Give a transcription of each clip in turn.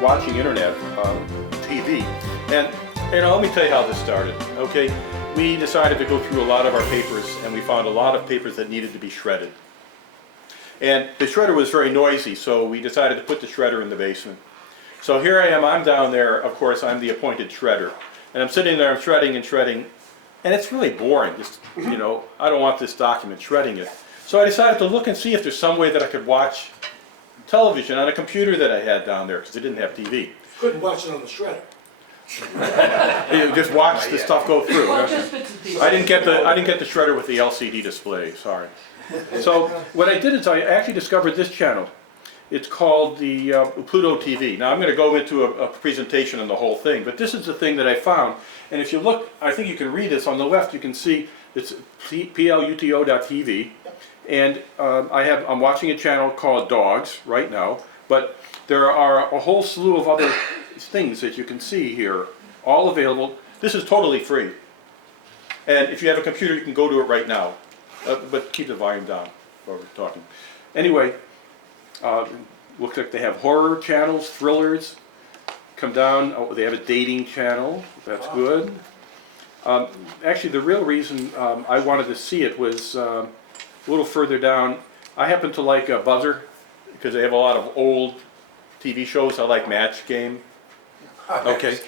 watching internet TV. And let me tell you how this started. Okay, we decided to go through a lot of our papers, and we found a lot of papers that needed to be shredded. And the shredder was very noisy, so we decided to put the shredder in the basement. So here I am, I'm down there, of course, I'm the appointed shredder. And I'm sitting there, I'm shredding and shredding, and it's really boring. Just, I don't want this document, shredding it. So I decided to look and see if there's some way that I could watch television on a computer that I had down there, because I didn't have TV. Couldn't watch it on the shredder. You just watch the stuff go through. Well, just bits and pieces. I didn't get the shredder with the LCD display, sorry. So what I did is I actually discovered this channel. It's called the Pluto TV. Now I'm going to go into a presentation on the whole thing, but this is the thing that I found. And if you look, I think you can read this on the left. You can see it's pluto.tv, and I'm watching a channel called Dogs right now. But there are a whole slew of other things that you can see here, all available. This is totally free, and if you have a computer, you can go to it right now. But keep the volume down while we're talking. Anyway, looks like they have horror channels, thrillers. Come down, oh, they have a dating channel, that's good. Actually, the real reason I wanted to see it was a little further down. I happen to like Buzzer, because they have a lot of old TV shows. I like Match Game. Okay,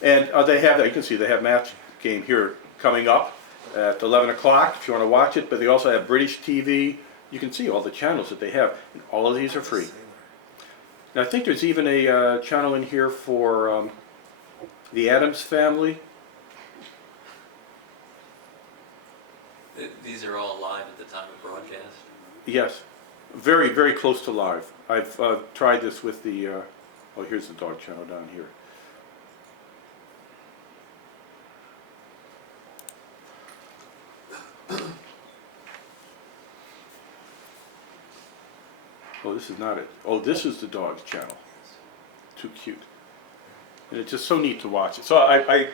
and they have, you can see they have Match Game here coming up at 11 o'clock if you want to watch it, but they also have British TV. You can see all the channels that they have, and all of these are free. Now I think there's even a channel in here for the Addams Family. These are all live at the time of broadcast? Yes, very, very close to live. I've tried this with the, oh, here's the dog channel down here. Oh, this is not it. Oh, this is the dog's channel. Too cute. And it's just so neat to watch it. So I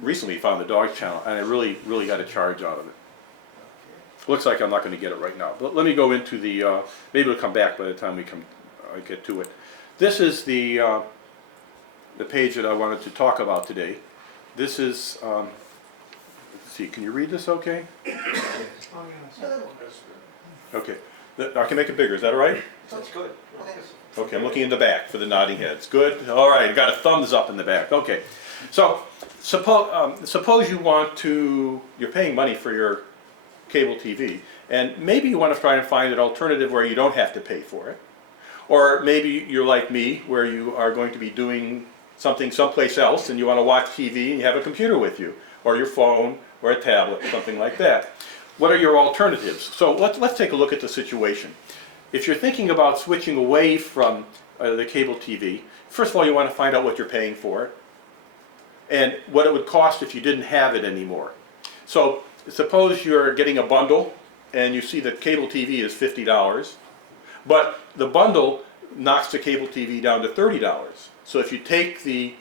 recently found the dog's channel, and I really, really got a charge out of it. Looks like I'm not going to get it right now. But let me go into the, maybe it'll come back by the time I get to it. This is the page that I wanted to talk about today. This is, let's see, can you read this okay? Okay. I can make it bigger, is that all right? That's good. Okay, I'm looking in the back for the nodding heads. Good? All right, I got a thumbs up in the back. Okay. So, suppose you want to, you're paying money for your cable TV, and maybe you want to try and find an alternative where you don't have to pay for it. Or maybe you're like me, where you are going to be doing something someplace else, and you want to watch TV, and you have a computer with you, or your phone, or a tablet, something like that. What are your alternatives? So let's take a look at the situation. If you're thinking about switching away from the cable TV, first of all, you want to find out what you're paying for it, and what it would cost if you didn't have it anymore. So suppose you're getting a bundle, and you see that cable TV is $50, but the bundle knocks the cable TV down to $30. So if you take it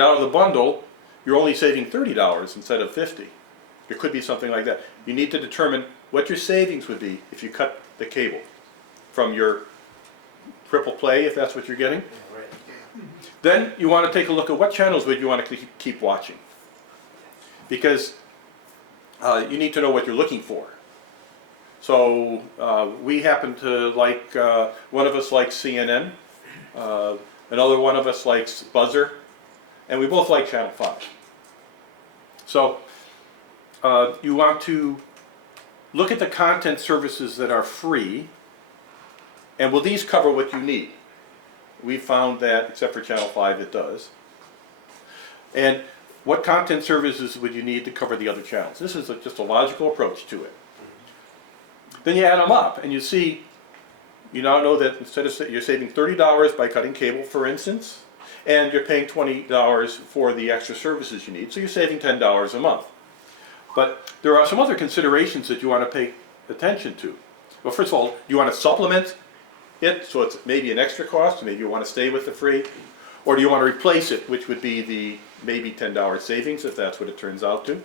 out of the bundle, you're only saving $30 instead of $50. It could be something like that. You need to determine what your savings would be if you cut the cable from your triple play, if that's what you're getting. Then you want to take a look at what channels would you want to keep watching. Because you need to know what you're looking for. So we happen to like, one of us likes CNN, another one of us likes Buzzer, and we both like Channel 5. So you want to look at the content services that are free, and will these cover what you need? We found that, except for Channel 5, it does. And what content services would you need to cover the other channels? This is just a logical approach to it. Then you add them up, and you see, you now know that instead of you're saving $30 by cutting cable, for instance, and you're paying $20 for the extra services you need, so you're saving $10 a month. But there are some other considerations that you want to pay attention to. Well, first of all, you want to supplement it, so it's maybe an extra cost, maybe you want to stay with the free, or do you want to replace it, which would be the maybe $10 savings, if that's what it turns out to.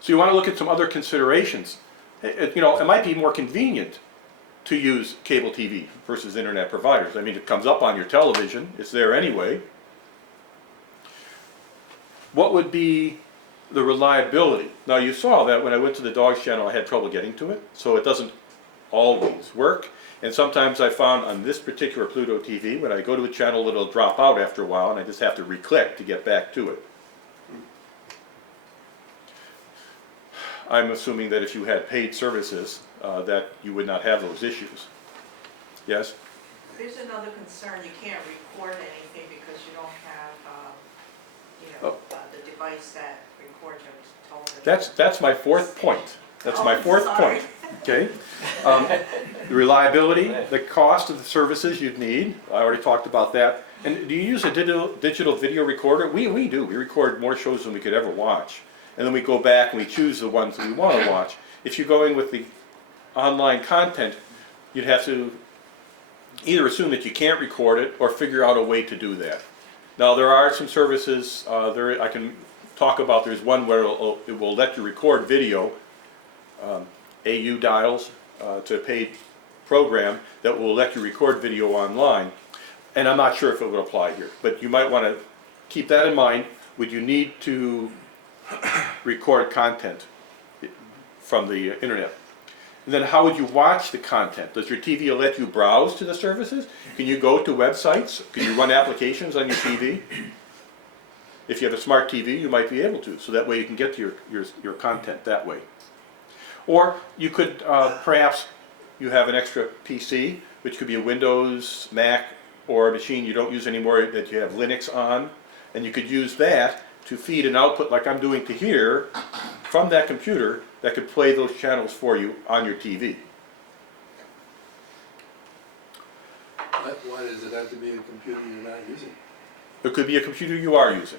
So you want to look at some other considerations. It might be more convenient to use cable TV versus internet providers. I mean, it comes up on your television, it's there anyway. What would be the reliability? Now you saw that when I went to the Dogs channel I had trouble getting to it, so it doesn't always work. And sometimes I found on this particular Pluto TV, when I go to a channel it'll drop out after a while and I just have to re-click to get back to it. I'm assuming that if you had paid services that you would not have those issues. Yes? There's another concern, you can't record anything because you don't have, the device that records your television. That's my fourth point. That's my fourth sorry. point. Okay? The reliability, the cost of the services you'd need, I already talked about that. And do you use a digital video recorder? We do. We record more shows than we could ever watch. And then we go back and we choose the ones that we want to watch. If you're going with the online content, you'd have to either assume that you can't record it or figure out a way to do that. Now there are some services I can talk about. There's one where it will let you record video, AU dials, to a paid program that will let you record video online. And I'm not sure if it would apply here, but you might want to keep that in mind. Would you need to record content from the internet? And then how would you watch the content? Does your TV let you browse to the services? Can you go to websites? Can you run applications on your TV? If you have a smart TV, you might be able to, so that way you can get to your content that way. Or you could, perhaps you have an extra PC, which could be a Windows, Mac, or a machine you don't use anymore that you have Linux on, and you could use that to feed an output like I'm doing to here from that computer that could play those channels for you on your TV. Why does it have to be a computer you're not using? It could be a computer you are using.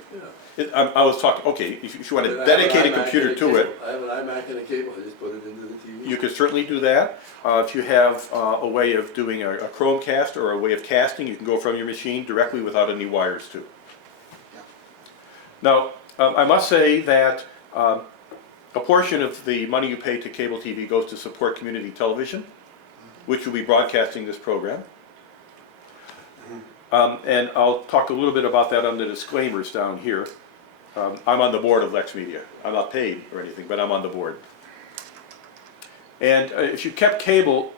Yeah. I was talking, okay, if you want to But I have an dedicate a iMac computer and a to cable. it, I have an iMac and a cable, I just put it into the TV. you could certainly do that. If you have a way of doing a Chromecast or a way of casting, you can go from your machine directly without any wires too. Now, I must say that a portion of the money you pay to cable TV goes to support community television, which will be broadcasting this program. And I'll talk a little bit about that on the disclaimers down here. I'm on the board of Lex Media. I'm not paid or anything, but I'm on the board. And if you kept cable,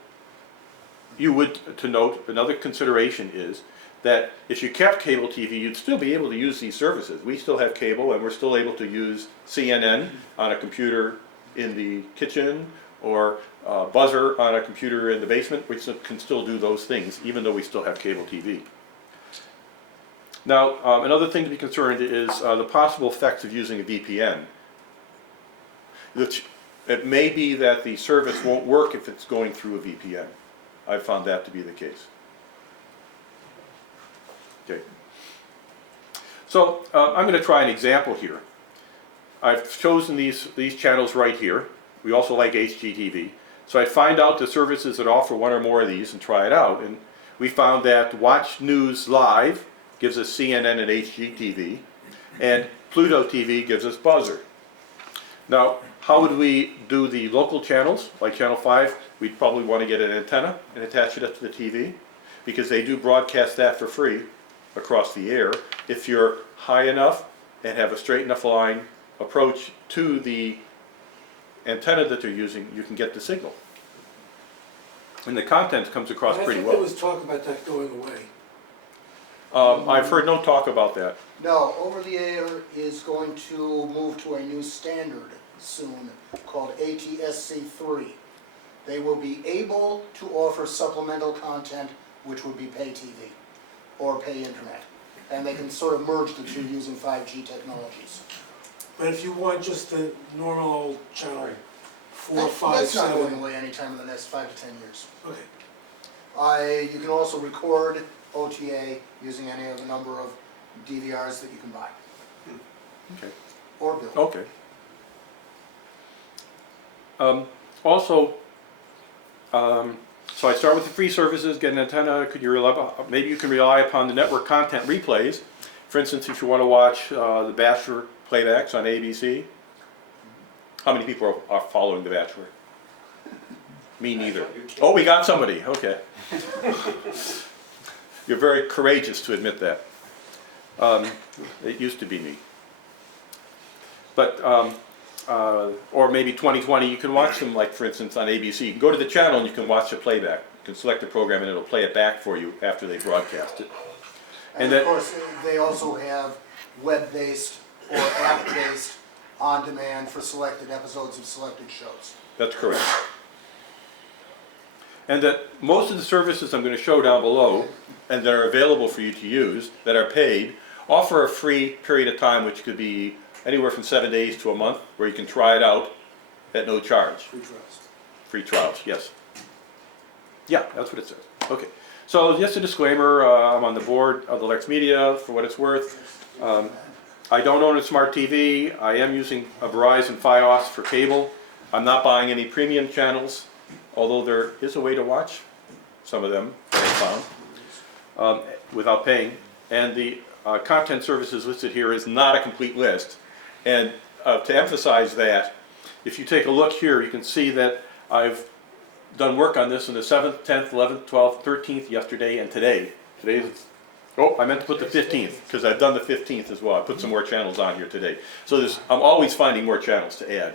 you would, to note, another consideration is that if you kept cable TV, you'd still be able to use these services. We still have cable, and we're still able to use CNN on a computer in the kitchen, or Buzzer on a computer in the basement. We can still do those things, even though we still have cable TV. Now, another thing to be concerned is the possible effects of using a VPN. It may be that the service won't work if it's going through a VPN. I've found that to be the case. Okay. So I'm going to try an example here. I've chosen these channels right here. We also like HGTV. So I find out the services that offer one or more of these and try it out. And we found that Watch News Live gives us CNN and HGTV, and Pluto TV gives us Buzzer. Now, how would we do the local channels, like Channel 5? We'd probably want to get an antenna and attach it up to the TV, because they do broadcast that for free across the air. If you're high enough and have a straight enough line approach to the antenna that they're using, you can get the signal. And the content comes across pretty I well. think there was talk about that going away. I've heard no talk about that. No, over the air is going to move to a new standard soon called ATSC3. They will be able to offer supplemental content, which would be pay TV or pay internet. And they can sort of merge the two using 5G technologies. But if you want just the normal old channel, 4, 5, That's not 7. going away anytime in the next 5 to 10 years. Okay. You can also record OTA using any of the number of DVRs that you can buy Okay. or build. Okay. Also, so I start with the free services, get an antenna. Maybe you can rely upon the network content replays. For instance, if you want to watch The Bachelor playbacks on ABC. How many people are following The Bachelor? Me neither. Oh, we got somebody, okay. You're very courageous to admit that. It used to be me. But, or maybe 2020, you can watch them, like for instance on ABC. You can go to the channel and you can watch the playback. You can select the program and it'll play it back for you after they broadcast it. And that- of course, they also have web-based or app-based on-demand for selected episodes of selected shows. That's correct. And that most of the services I'm going to show down below, and that are available for you to use, that are paid, offer a free period of time, which could be anywhere from 7 days to a month, where you can try it out at no charge. Free trials. Free trials, yes. Yeah, that's what it says. Okay. So just a disclaimer, I'm on the board of the Lex Media, for what it's worth. I don't own a smart TV. I am using a Verizon Fios for cable. I'm not buying any premium channels, although there is a way to watch some of them that I found without paying. And the content services listed here is not a complete list. And to emphasize that, if you take a look here, you can see that I've done work on this on the 7th, 10th, 11th, 12th, 13th, yesterday, and today. Today's, oh, I meant to put the 15th, because I've done the 15th as well. I put some more channels on here today. So I'm always finding more channels to add.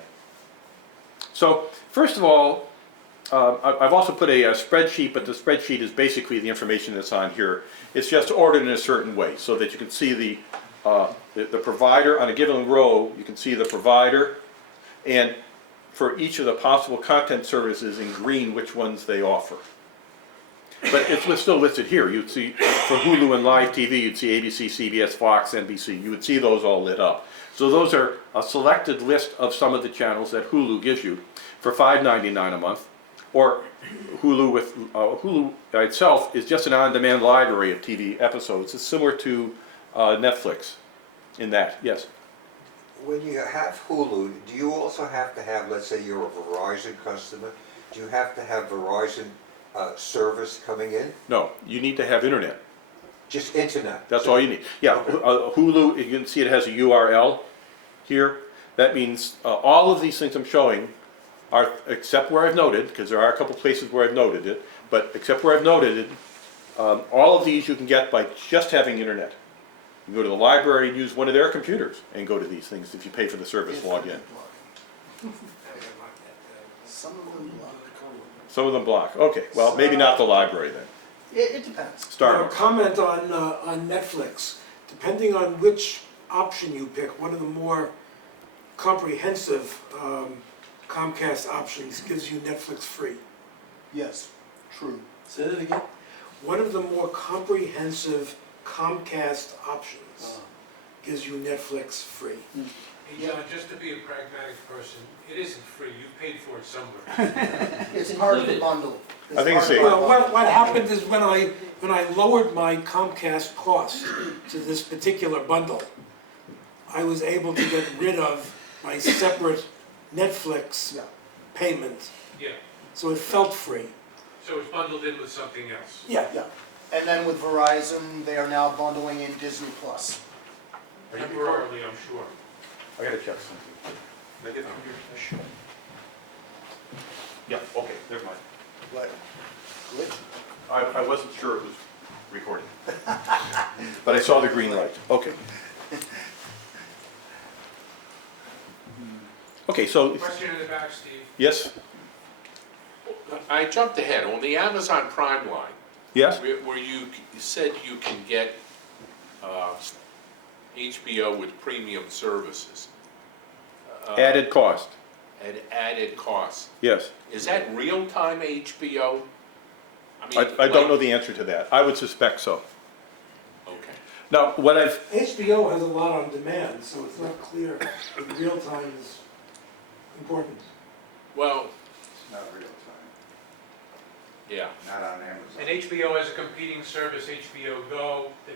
So, first of all, I've also put a spreadsheet, but the spreadsheet is basically the information that's on here. It's just ordered in a certain way, so that you can see the provider on a given row. You can see the provider, and for each of the possible content services in green, which ones they offer. But it's still listed here. You'd see for Hulu and live TV, you'd see ABC, CBS, Fox, NBC. You would see those all lit up. So those are a selected list of some of the channels that Hulu gives you for $5.99 a month. Or Hulu itself is just an on-demand library of TV episodes. It's similar to Netflix in that, yes. When you have Hulu, do you also have to have, let's say you're a Verizon customer, do you have to have Verizon service coming in? No, you need to have internet. Just internet? That's all you need. Yeah, Hulu, you can see it has a URL here. That means all of these things I'm showing are, except where I've noted, because there are a couple places where I've noted it, but except where I've noted it, all of these you can get by just having internet. You can go to the library and use one of their computers and go to these things if you pay for the service, log in. Some of them block. Some of them block. Okay, well, maybe not the library then. It depends. Star Now, Wars. comment on Netflix. Depending on which option you pick, one of the more comprehensive Comcast options gives you Netflix free. Yes, true. Say that again? One of the more comprehensive Comcast options gives you Netflix free. Hey, John, just to be a pragmatic person, it isn't free, you paid for it somewhere. It's part of the bundle. I think it's part of safe. the Well, bundle. what happened is when I lowered my Comcast cost to this particular bundle, I was able to get rid of my separate Netflix Yeah. payment, Yeah, so it felt free. so it's bundled in with something else. Yeah. Yeah, and then with Verizon, they are now bundling in Disney Plus. Temporarily, I'm sure. I gotta check something. Yeah, okay, never mind. What? Glitch? I wasn't sure it was recording. But I saw the green light, okay. Okay, so, Question in the back, Steve. yes, I jumped ahead. On the Amazon Prime line, yes? where you said you can get HBO with premium services. Added cost, At added costs. yes. Is that real-time HBO? mean, I don't know like- the answer to that. I would suspect so. Okay. Now, what I've, HBO has a lot on demand, so it's not clear if real time is important. Well, It's not real time, yeah. not on Amazon. And HBO has a competing service, HBO Go, that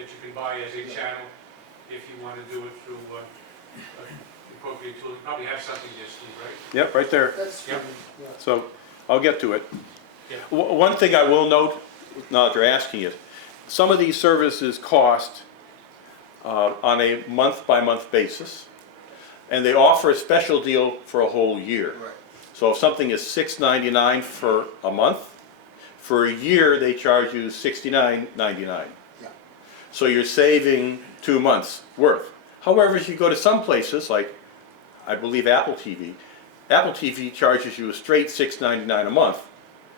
you can buy as a channel if you want to do it through appropriate tool. You probably have something there, Steve, right? yep, right there. That's Yeah. true, yeah. So, I'll get to it. Yeah. One thing I will note, now that you're asking it, some of these services cost on a month-by-month basis, and they offer a special deal for a whole year. Right. So if something is $6.99 for a month, for a year they charge you $69.99. Yeah. So you're saving 2 months worth. However, if you go to some places like, I believe Apple TV charges you a straight $6.99 a month.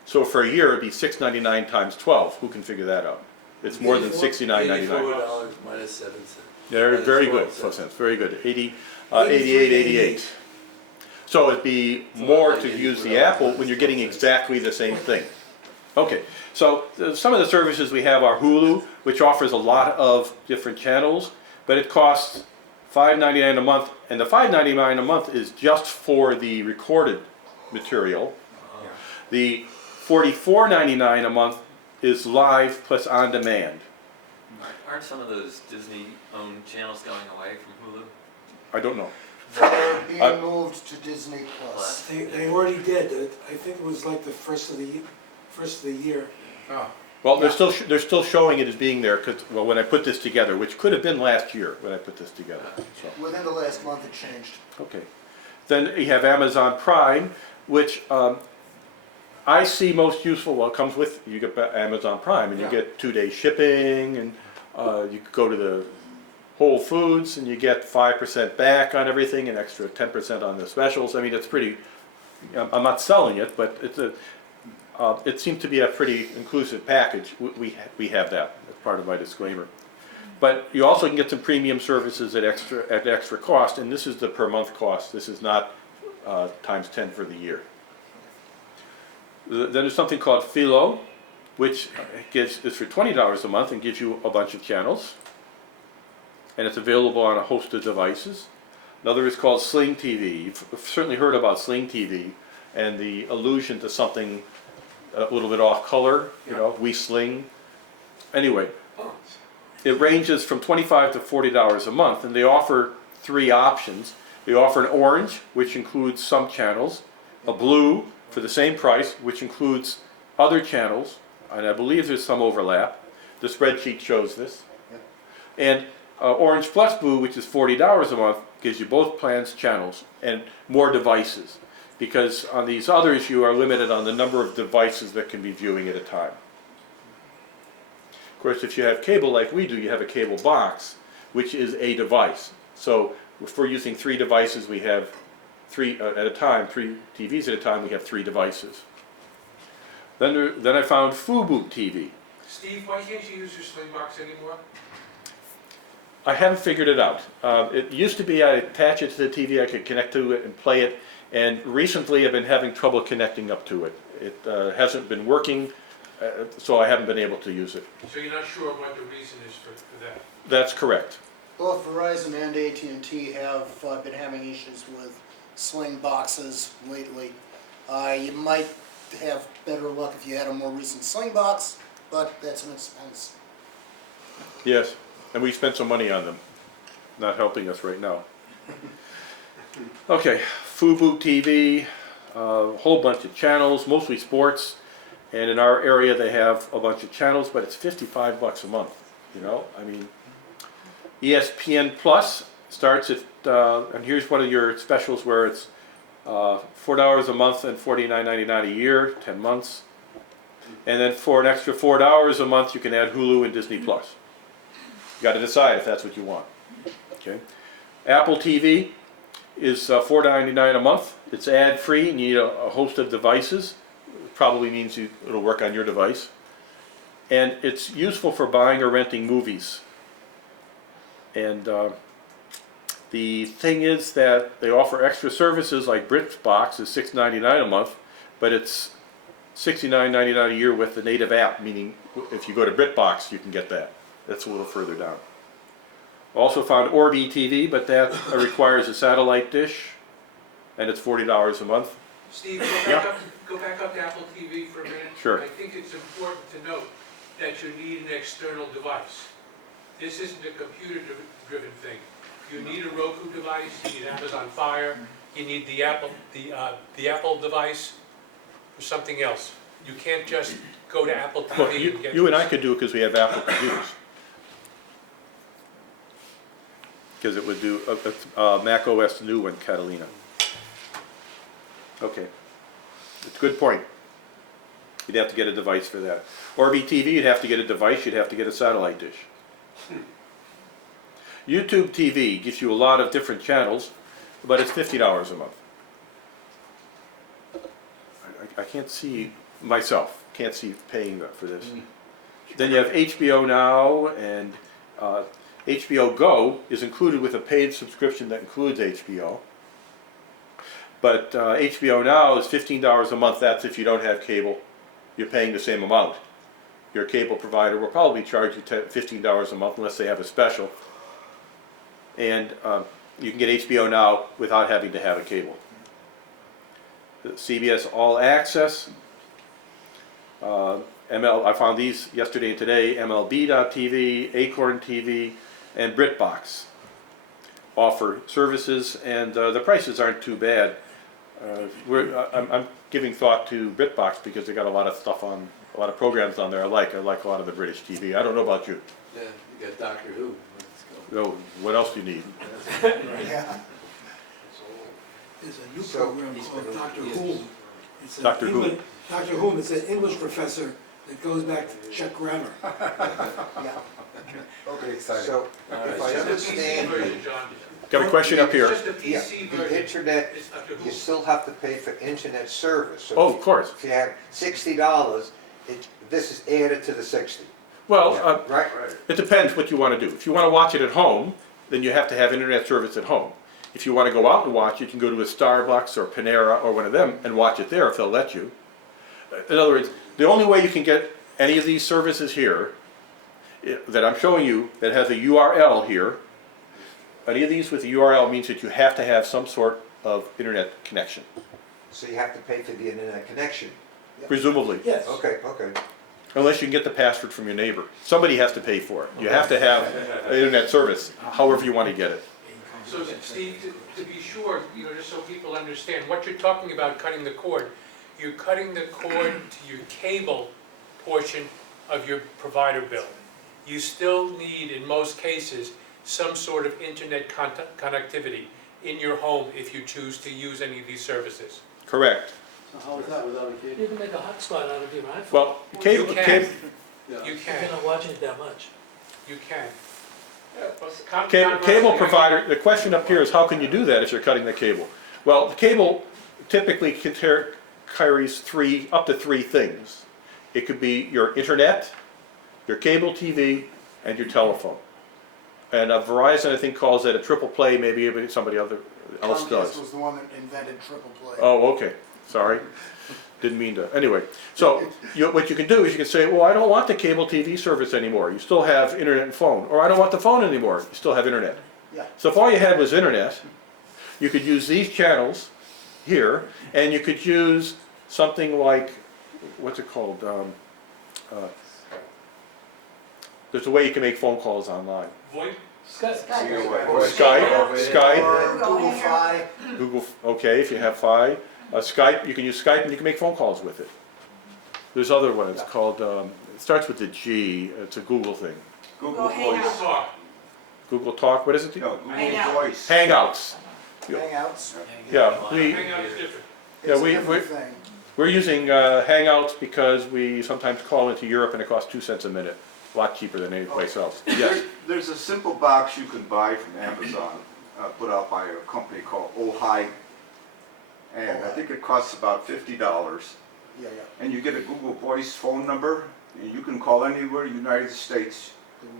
So for a year it'd be $6.99 times 12. Who can figure that out? It's more than $69.99. $84 minus 7 cents. Very, very good, 12 cents. Very good. 88.88. So it'd be more to use the Apple when you're getting exactly the same thing. Okay, so some of the services we have are Hulu, which offers a lot of different channels, but it costs $5.99 a month, and the $5.99 a month is just for the recorded material. The $44.99 a month is live plus on demand. Aren't some of those Disney-owned channels going away from Hulu? I don't know. They're being moved to Disney Plus. They already did, I think it was like the first of the year. Oh, Well, they're still showing it as being there, because, well, when I put this together, which could have been last year when I put this together, so. Within the last month it changed. Okay. Then you have Amazon Prime, which I see most useful. Well, it comes with, you get Amazon Prime, and you Yeah. get 2-day shipping, and you could go to the Whole Foods, and you get 5% back on everything, and extra 10% on the specials. I mean, it's pretty, I'm not selling it, but it seems to be a pretty inclusive package. We have that as part of my disclaimer. But you also can get some premium services at extra cost, and this is the per month cost. This is not times 10 for the year. Then there's something called Philo, which is for $20 a month and gives you a bunch of channels, and it's available on a host of devices. Another is called Sling TV. You've certainly heard about Sling TV and the allusion to something a little bit off color. You know, we sling. Anyway, it ranges from $25 to $40 a month, and they offer 3 options. They offer an orange, which includes some channels, a blue for the same price, which includes other channels, and I believe there's some overlap. The spreadsheet shows this. And Orange Plus Blue, which is $40 a month, gives you both plans, channels, and more devices. Because on these others, you are limited on the number of devices that can be viewing at a time. Of course, if you have cable like we do, you have a cable box, which is a device. So if we're using 3 devices, we have 3 at a time, 3 TVs at a time, we have 3 devices. Then I found Fubo TV. Steve, why can't you use your Sling box anymore? I haven't figured it out. It used to be I'd attach it to the TV, I could connect to it and play it, and recently I've been having trouble connecting up to it. It hasn't been working, so I haven't been able to use it. So you're not sure what the reason is for that? That's correct. Both Verizon and AT&T have been having issues with Sling boxes lately. You might have better luck if you had a more recent Sling box, but that's an expense. Yes, and we spent some money on them, not helping us right now. Okay, Fubo TV, a whole bunch of channels, mostly sports, and in our area they have a bunch of channels, but it's $55 a month, you know? I mean, ESPN Plus starts at, and here's one of your specials where it's $4 a month and $49.99 a year, 10 months. And then for an extra $4 a month, you can add Hulu and Disney Plus. You got to decide if that's what you want. Okay. Apple TV is $4.99 a month. It's ad-free, and you need a host of devices. It probably means it'll work on your device. And it's useful for buying or renting movies. And the thing is that they offer extra services like BritBox is $6.99 a month, but it's $69.99 a year with the native app, meaning if you go to BritBox, you can get that. That's a little further down. Also found Orbi TV, but that requires a satellite dish, and it's $40 a month. Steve, go back up to Apple TV for a minute. Sure. I think it's important to note that you need an external device. This isn't a computer-driven thing. You need a Roku device, you need Amazon Fire, you need the Apple device, or something else. You can't just go to Apple TV Well, and get... you and I could do it because we have Apple computers. Because it would do Mac OS new one, Catalina. Okay. It's a good point. You'd have to get a device for that. Orbi TV, you'd have to get a device, you'd have to get a satellite dish. YouTube TV gives you a lot of different channels, but it's $50 a month. I can't see, myself, can't see paying that for this. Then you have HBO Now, and HBO Go is included with a paid subscription that includes HBO. But HBO Now is $15 a month, that's if you don't have cable, you're paying the same amount. Your cable provider will probably charge you $15 a month unless they have a special. And you can get HBO Now without having to have a cable. The CBS All Access, I found these yesterday and today, MLB.TV, Acorn TV, and BritBox offer services, and the prices aren't too bad. I'm giving thought to BritBox because they got a lot of stuff on, a lot of programs on there I like a lot of the British TV. I don't know about you. Yeah, you got Doctor Who. Oh, what else do you need? Yeah. There's a new So- program called Doctor Who. It's an Doctor Who. Dr. Who, it's an English professor that goes back to Czech grammar. Yeah. Okay, so if I It's just the PC understand version, you, John. Got a question up here. It's just the yeah, PC the version. internet, It's Doctor you Who. still have to pay for internet service. So Oh, of course. if you have $60, this is added to the 60, Well, right? it depends what you want to do. If you want to watch it at home, then you have to have internet service at home. If you want to go out and watch it, you can go to a Starbucks or Panera or one of them and watch it there if they'll let you. In other words, the only way you can get any of these services here that I'm showing you that has a URL here, any of these with a URL means that you have to have some sort of internet connection, So you have to pay for the internet connection. presumably. Yes. Okay, okay. Unless you can get the password from your neighbor. Somebody has to pay for it. You have to have internet service, however you want to get it. So Steve, to be sure, just so people understand, what you're talking about cutting the cord, you're cutting the cord to your cable portion of your provider bill. You still need, in most cases, some sort of internet connectivity in your home if you choose to use any of these services. Correct. So how is that without a You cable? can make a hotspot out of your iPhone. Well, cable, You can. cable, Yeah. You If can, you're not watching it that much. you can. cable provider, the question up here is how can you do that if you're cutting the cable? Well, the cable typically carries up to three things. It could be your internet, your cable TV, and your telephone. And Verizon, I think, calls that a triple play, maybe somebody else Comcast does. was the one that invented triple play. Oh, okay, sorry. Didn't mean to, anyway. So what you can do is you can say, well, I don't want the cable TV service anymore. You still have internet and phone. Or I don't want the phone anymore. You still have internet. Yeah. So if all you had was internet, you could use these channels here, and you could use something like, what's it called? There's a way you can make phone calls online. VoIP? Skype. Skype, Or Google Fi. Google, okay, if you have Fi. Skype, you can use Skype and you can make phone calls with it. There's other ones called, it starts with the G, it's a Google thing. Go hang out. Talk. Google Talk, what is it? No, Google Hang out. Voice. Hangouts. Hangouts. Yeah, Hangout is different. Yeah, It's a we- different thing. we're using Hangouts because we sometimes call into Europe and it costs 2 cents a minute. A lot cheaper than any place else. Yes, There's a simple box you can buy from Amazon, put out by a company called Ojai. And I think it costs about $50. Yeah, yeah. And you get a Google Voice phone number, and you can call anywhere, United States,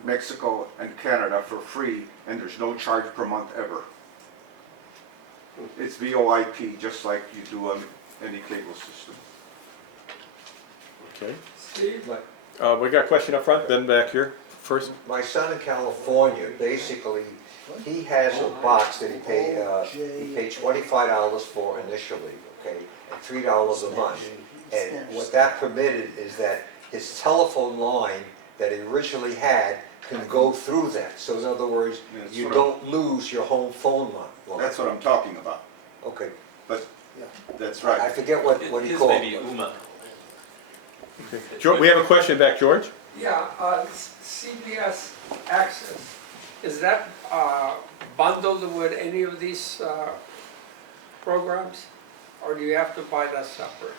Mexico, and Canada for free, and there's no charge per month ever. It's VoIP, just like you do on any cable system. okay. Steve? We got a question up front, then back here, first. My son in California, basically, he has a box that he paid $25 for initially, okay, and $3 a month. And what that permitted is that his telephone line that he originally had can go through that. So in other words, That's you what don't lose your home phone line. That's what I'm talking about. Okay, That's I right. forget what he His called may be it. UMA. We have a question back, George? Yeah, CBS Access, is that bundled with any of these programs? Or do you have to buy that separate?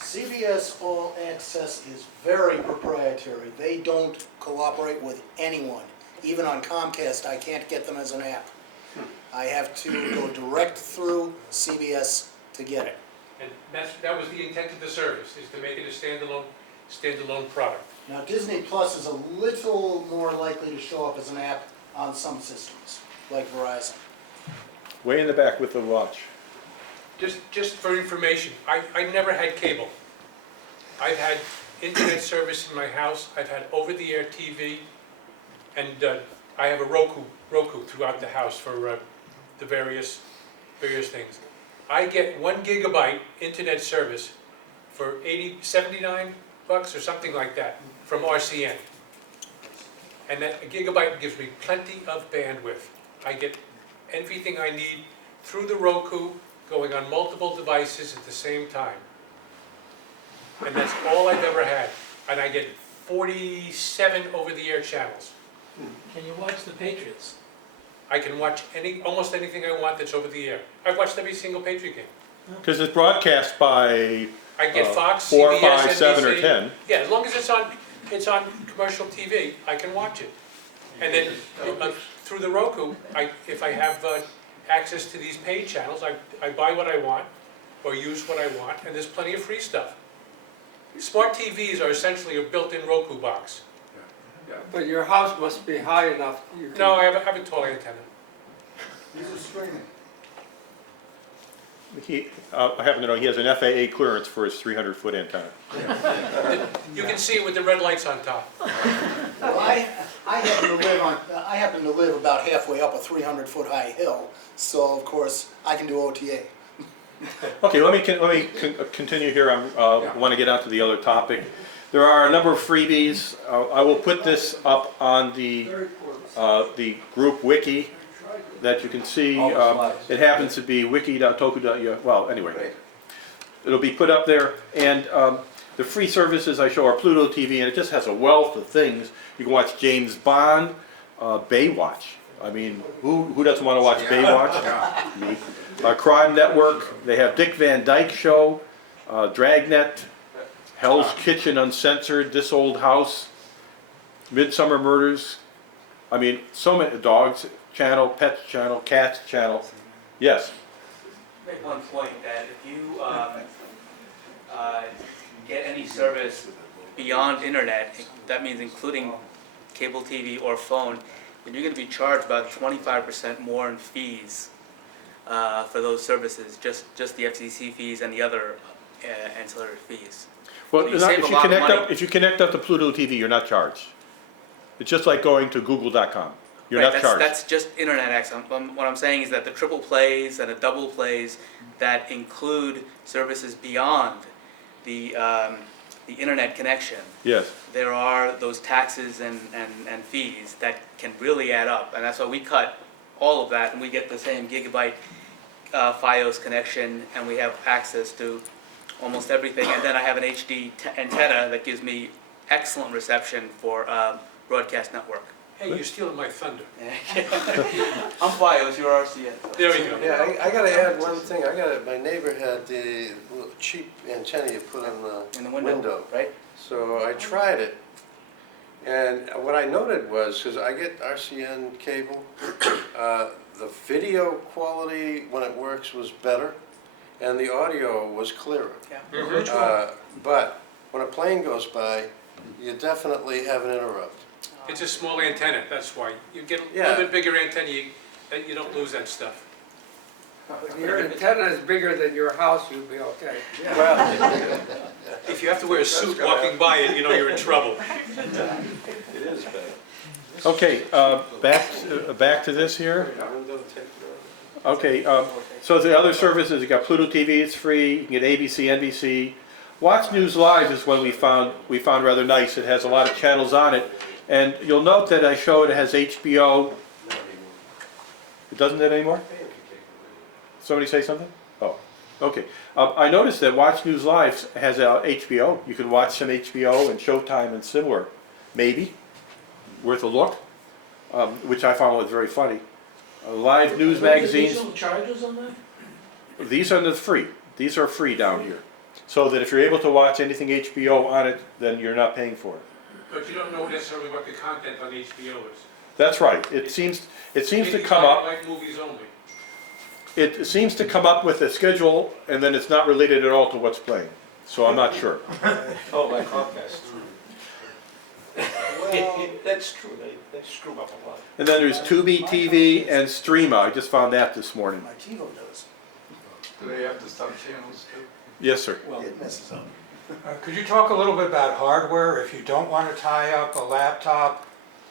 CBS All Access is very proprietary. They don't cooperate with anyone. Even on Comcast, I can't get them as an app. I have to go direct through CBS to get it. And that was the intent of the service, is to make it a standalone product. Now, Disney Plus is a little more likely to show up as an app on some systems, like Verizon. Way in the back with the watch. Just for information, I never had cable. I've had internet service in my house, I've had over-the-air TV, and I have a Roku throughout the house for the various things. I get 1 gigabyte internet service for 79 bucks or something like that from RCN. And that a gigabyte gives me plenty of bandwidth. I get everything I need through the Roku, going on multiple devices at the same time. And that's all I've ever had. And I get 47 over-the-air channels. Can you watch the Patriots? I can watch almost anything I want that's over the air. I've watched every single Patriot game. Because it's broadcast by I get Fox, 4, CBS, 5, 7, or NBC. 10. Yeah, as long as it's on commercial TV, I can watch it. And then through the Roku, if I have access to these paid channels, I buy what I want or use what I want, and there's plenty of free stuff. Smart TVs are essentially a built-in Roku box. But your house must be high enough. You can- No, I have a tall antenna. These are streaming. I happen to know he has an FAA clearance for his 300-foot antenna. You can see it with the red lights on top. Well, I happen to live about halfway up a 300-foot high hill, so of course I can do OTA. Okay, let me continue here. I want to get on to the other topic. There are a number of freebies. I will put this up on the group wiki that you can see. It happens to be wiki.toku.us. Well, anyway, it'll be put up there. And the free services I show are Pluto TV, and it just has a wealth of things. You can watch James Bond, Baywatch. I mean, who doesn't want to watch Baywatch? Crime Network. They have Dick Van Dyke Show, Dragnet, Hell's Kitchen Uncensored, This Old House, Midsummer Murders. I mean, so many. Dogs channel, Pets channel, Cats channel. Yes. Make one point that if you get any service beyond internet, that means including cable TV or phone, then you're going to be charged about 25% more in fees for those services, just the FCC fees and the other ancillary fees. Well, So you save if a you lot of connect money. up, if you connect up to Pluto TV, you're not charged. It's just like going to Google.com. You're Right, not charged. That's just internet access. What I'm saying is that the triple plays and the double plays that include services beyond the internet connection, Yes. there are those taxes and fees that can really add up. And that's why we cut all of that and we get the same gigabyte Fios connection and we have access to almost everything. And then I have an HD antenna that gives me excellent reception for broadcast network. Hey, you're stealing my thunder. I'm Fios, you're RCN. There we go. Yeah, I gotta add one thing. My neighbor had the little cheap antenna you put on In the the window, right? So I tried it. And what I noted was, because I get RCN cable, the video quality when it works was better, and the audio was clearer. Mhm. But when a plane goes by, you definitely have an interrupt. It's a small antenna, that's why. You get a Yeah. little bit bigger antenna, you don't lose that stuff. If your antenna is bigger than your house, you'll be okay. Well, If you have to wear a suit walking by it, you know you're in trouble. it is better. Okay, back to this here. Okay, so the other services, you got Pluto TV, it's free. You can get ABC, NBC. Watch News Live is one we found rather nice. It has a lot of channels on it, and you'll note that I show it has HBO. It doesn't it anymore? Somebody say something? Oh, okay. I noticed that Watch News Live has HBO. You can watch some HBO and Showtime and similar. Maybe worth a look, which I found was very funny. Live news magazines. Additional charges on that? These are free. These are free down here. so that if you're able to watch anything HBO on it, then you're not paying for it. But you don't know necessarily what the content on HBO is. That's right. It seems to Maybe come up. like movies only. It seems to come up with a schedule, and then it's not related at all to what's playing. So I'm not sure. Oh, like Comcast. Well, That's true, they screw up a lot. And then there's Tubi TV and Streama. I just found that this morning. my TiVo does. Do they have the sub channels too? Yes, sir. It messes up. Could you talk a little bit about hardware, if you don't want to tie up a laptop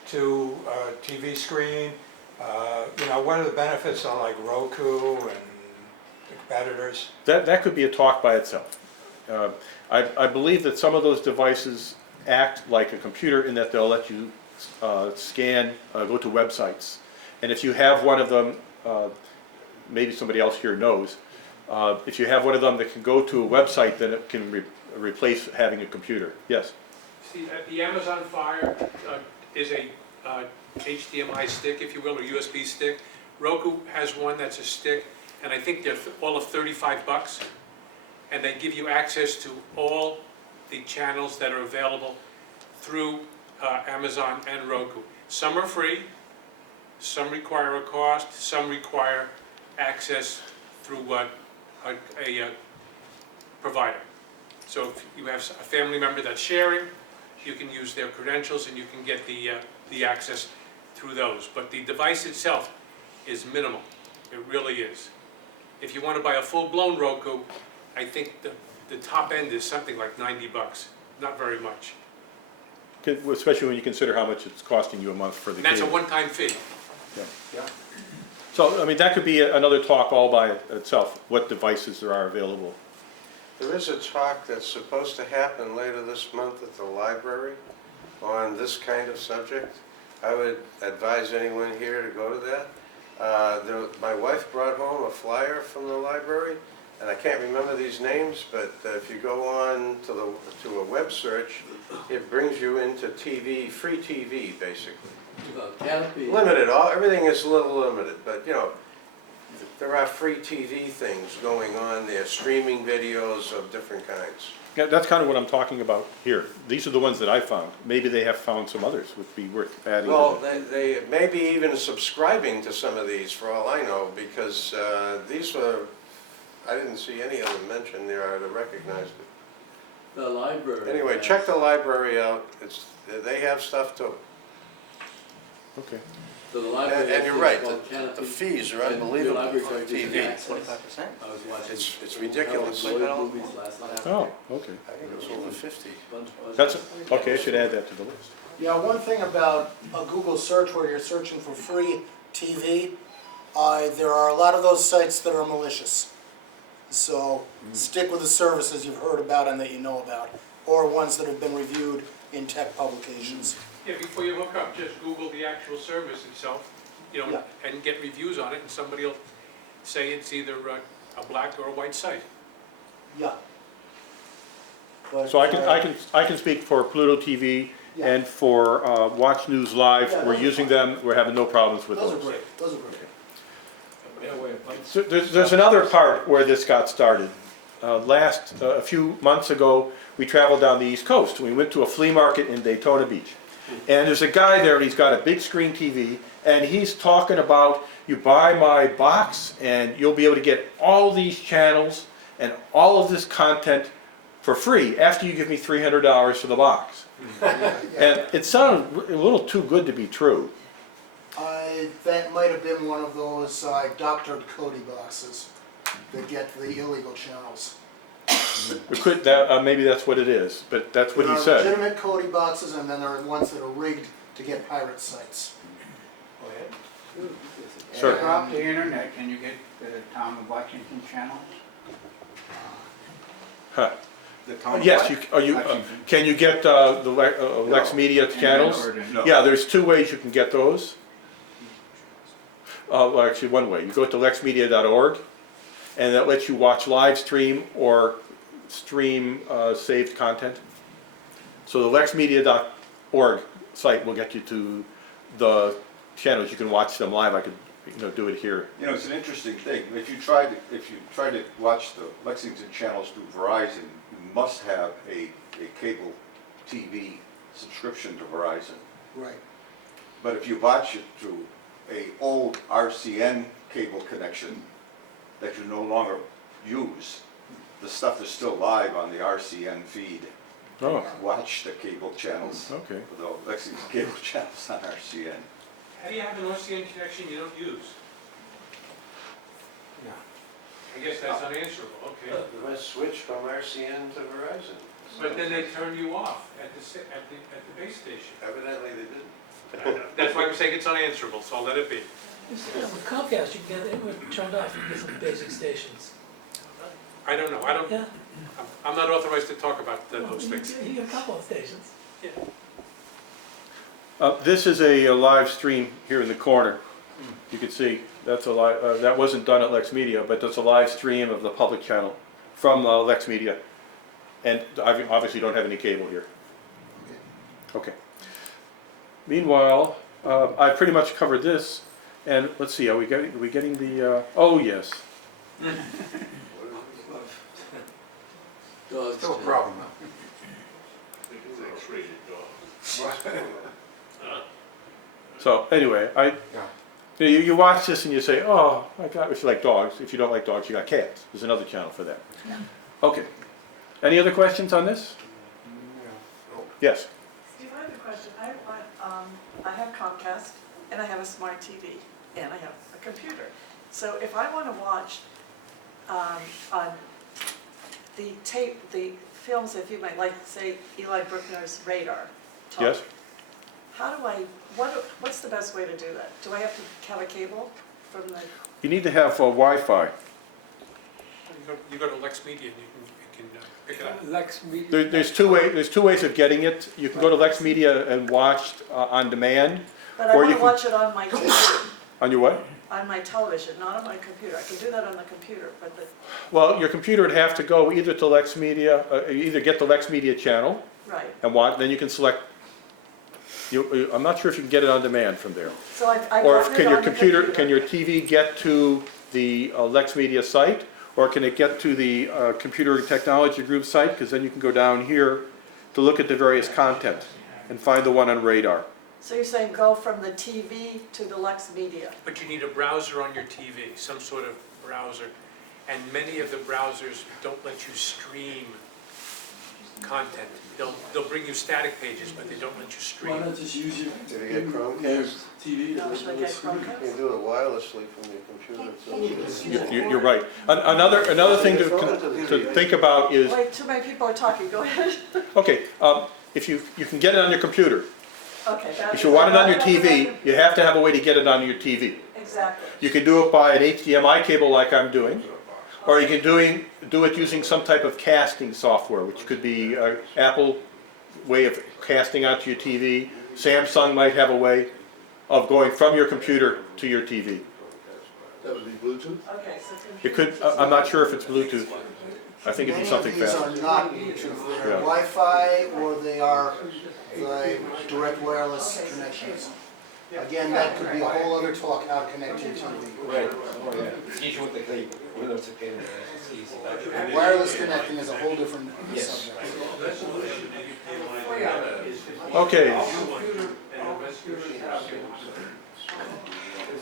to a TV screen? What are the benefits of like Roku and the competitors? That could be a talk by itself. I believe that some of those devices act like a computer in that they'll let you scan, go to websites. And if you have one of them, maybe somebody else here knows, if you have one of them that can go to a website, then it can replace having a computer. Yes? See, the Amazon Fire is a HDMI stick, if you will, or USB stick. Roku has one that's a stick, and I think they're all of $35. And they give you access to all the channels that are available through Amazon and Roku. Some are free, some require a cost, some require access through a provider. So if you have a family member that's sharing, you can use their credentials and you can get the access through those. But the device itself is minimal. It really is. If you want to buy a full-blown Roku, I think the top end is something like $90. Not very much. Especially when you consider how much it's costing you a month for the And that's a cable. one-time fee. Yeah. So, I mean, that could be another talk all by itself, what devices there are available. There is a talk that's supposed to happen later this month at the library on this kind of subject. I would advise anyone here to go to that. My wife brought home a flyer from the library, and I can't remember these names, but if you go on to a web search, it brings you into TV, free TV, basically. Limited, everything is a little limited, but there are free TV things going on there, streaming videos of different kinds. Yeah, that's kind of what I'm talking about here. These are the ones that I found. Maybe they have found some others would be worth adding. Well, they may be even subscribing to some of these, for all I know, because these were, I didn't see any of them mentioned there. I'd have recognized it. The library. Anyway, check the library out. They have stuff too. Okay. So the library. And you're right, the fees are unbelievable for TV. 25%. It's ridiculous. I Oh, okay. think it was over 50. That's, okay, I should add that to the list. Yeah, one thing about a Google search where you're searching for free TV, there are a lot of those sites that are malicious. So stick with the services you've heard about and that you know about, or ones that have been reviewed in tech publications. Yeah, before you hook up, just Google the actual service itself, Yeah. and get reviews on it, and somebody will say it's either a black or a white site. Yeah. But, So I can speak for Pluto TV Yeah. and for Watch News Live. Yeah, We're those are using fine. them. We're having no problems with Those those. are great, those are great. So there's another part where this got started. A few months ago, we traveled down the East Coast. We went to a flea market in Daytona Beach. And there's a guy there, and he's got a big screen TV, and he's talking about, you buy my box, and you'll be able to get all these channels and all of this content for free after you give me $300 for the box. And it sounded a little too good to be true. That might have been one of those doctored Cody boxes that get the illegal channels. Maybe that's what it is, but that's what he There are said. legitimate Cody boxes, and then there are ones that are rigged to get pirate sites. Sure. Across the internet, can you get the Tom of Lexington channel? Huh. The town Yes, what? can you get the Lex Media channels? No. Yeah, there's two ways you can get those. Well, actually, one way. You go to lexmedia.org, and that lets you watch live stream or stream saved content. So the lexmedia.org site will get you to the channels. You can watch them live. I could do it here. You know, it's an interesting thing. If you try to watch the Lexington channels through Verizon, you must have a cable TV subscription to Verizon. Right. But if you watch it through a old RCN cable connection that you no longer use, the stuff is still live on the RCN feed. Oh, Watch the cable channels, okay. the Lexington cable channels on RCN. How do you have an RCN connection you don't use? Yeah. I guess that's unanswerable, okay. You must switch from RCN to Verizon. But then they turn you off at the base station. Evidently they didn't. That's why I'm saying it's unanswerable, so I'll let it be. With Comcast, you can get it turned off, you can get some basic stations. I don't know, Yeah. I'm not authorized to talk about those things. You get a couple of stations. Yeah. This is a live stream here in the corner. You can see, that's a live, that wasn't done at Lex Media, but that's a live stream of the public channel from Lex Media. And I obviously don't have any cable here. Okay. Meanwhile, I pretty much covered this, and let's see, are we getting the, oh yes. Still a problem though. So anyway, you watch this and you say, oh my God, if you like dogs. If you don't like dogs, you got cats. There's another channel for that. Okay. Any other questions on this? Yes. Steve, I have a question. I have Comcast, and I have a smart TV, and I have a computer. So if I want to watch on the films that you might like, say Eli Bruckner's Radar talk. Yes. How do I, what's the best way to do that? Do I have to have a cable from the, You need to have Wi-Fi. You go to Lex Media and you can pick it up. Lex Media. There's two ways of getting it. You can go to Lex Media and watch on demand. but I Or want you to can- watch it on my TV, On your what? on my television, not on my computer. I can do that on the computer, but Well, your computer would have to go either to Lex Media, either get the Lex Media channel right. and watch. Then you can select. I'm not sure if you can get it on demand from there. So I Or button it can your on the computer, can your TV get to the Lex Media site? Or can it get to the Computer Technology Group site? Because then you can go down here to look at the various content and find the one on Radar. So you're saying go from the TV to the Lex Media? But you need a browser on your TV, some sort of browser. And many of the browsers don't let you stream content. They'll bring you static pages, but they don't let you stream. just use your Did you get Chromecast? TV? No, should I get You can Chromecast? do it wirelessly from your computer. You're right. Another thing to think about is, Wait, too many people are talking, go ahead. okay, if you can get it on your computer. Okay. If you want it on your TV, you have to have a way to get it on your TV. Exactly. You can do it by an HDMI cable like I'm doing, or you can do it using some type of casting software, which could be an Apple way of casting onto your TV. Samsung might have a way of going from your computer to your TV. That would be Bluetooth? Okay, so It could, I'm not sure if it's Bluetooth. I think it'd be something Many of fast. these are not Bluetooth, they're Yeah. Wi-Fi or they are the direct wireless connections. Again, that could be a whole other talk, how to connect your TV. Right, it's easy with the cable, whether it's a pain in the ass, it's easy. Wireless connecting is a whole different Yes. subject. Okay.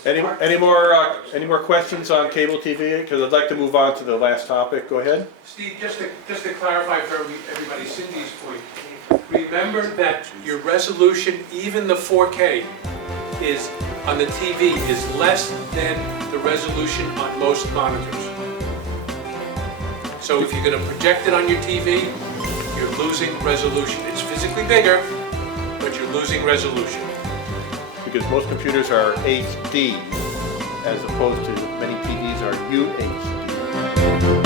Any more questions on cable TV? Because I'd like to move on to the last topic. Go ahead. Steve, just to clarify for everybody, Cindy's point, remember that your resolution, even the 4K, is on the TV is less than the resolution on most monitors. So if you're going to project it on your TV, you're losing resolution. It's physically bigger, but you're losing resolution. Because most computers are HD as opposed to many TVs are UHD.